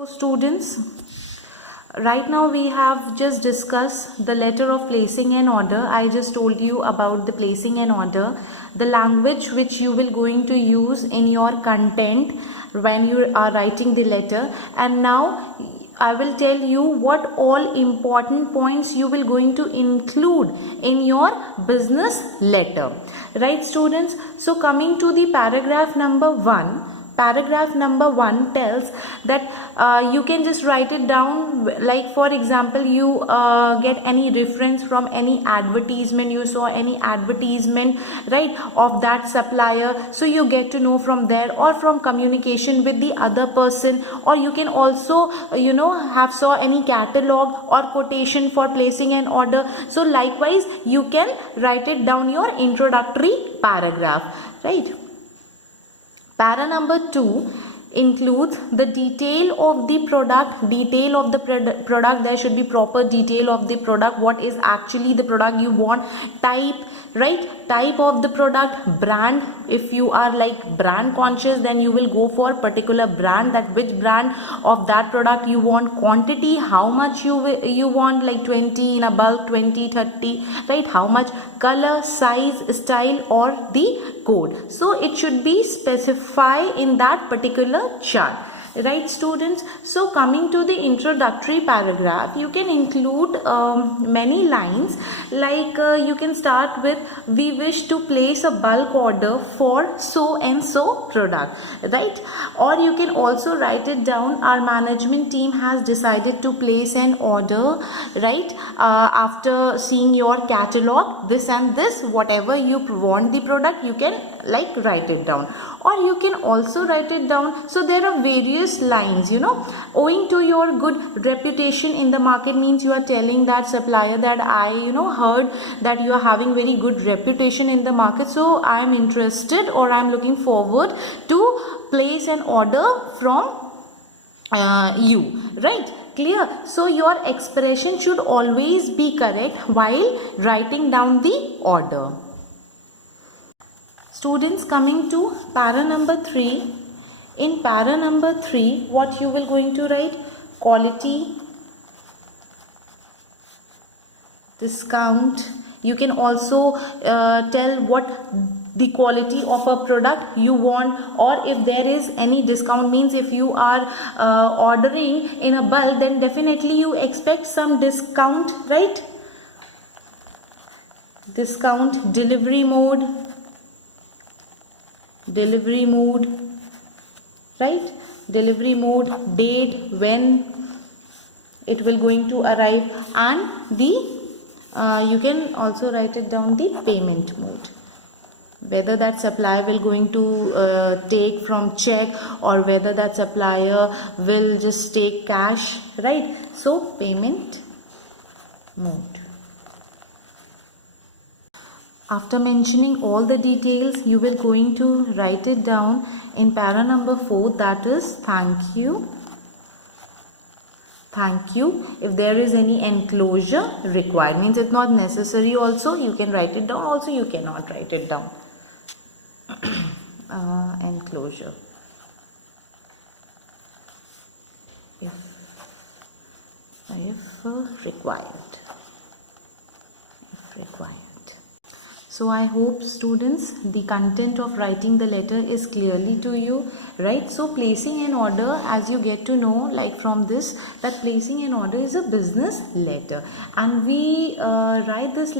So students, right now we have just discussed the letter of placing an order. I just told you about the placing an order, the language which you will going to use in your content when you are writing the letter, and now I will tell you what all important points you will going to include in your business letter. Right students? So coming to the paragraph number 1. Paragraph number 1 tells that you can just write it down, like for example you get any reference from any advertisement, you saw any advertisement, right, of that supplier, so you get to know from there, or from communication with the other person, or you can also have saw any catalog or quotation for placing an order. So likewise you can write it down your introductory paragraph, right. Para number 2 includes the detail of the product. Detail of the product, there should be proper detail of the product, what is actually the product you want, type, right, type of the product, brand. If you are like brand conscious, then you will go for particular brand, that which brand of that product you want, quantity, how much you want, like 20 in a bulk, 20, 30, right, how much, color, size, style, or the code. So it should be specified in that particular chart, right students. So coming to the introductory paragraph, you can include many lines, like you can start with, we wish to place a bulk order for so and so product, right, or you can also write it down, our management team has decided to place an order, right, after seeing your catalog, this and this, whatever you want the product, you can like write it down, or you can also write it down. So there are various lines, owing to your good reputation in the market, means you are telling that supplier that I heard that you are having very good reputation in the market, so I am interested, or I am looking forward to place an order from you, right, clear. So your expression should always be correct while writing down the order. Students, coming to para number 3. In para number 3, what you will going to write? Quality, discount. You can also tell what the quality of a product you want, or if there is any discount, means if you are ordering in a bulk, then definitely you expect some discount, right. Discount, delivery mode, right, delivery mode, date, when it will going to arrive, and the you can also write it down, the payment mode, whether that supplier will going to take from check, or whether that supplier will just take cash, right. So payment mode. After mentioning all the details, you will going to write it down in para number 4, that is thank you. Thank you. If there is any enclosure required, means it's not necessary, also you can write it down, also you cannot write it down. Enclosure. If required. So I hope students, the content of writing the letter is clearly to you, right. So placing an order, as you get to know, like from this, that placing an order is a business letter, and we write this letter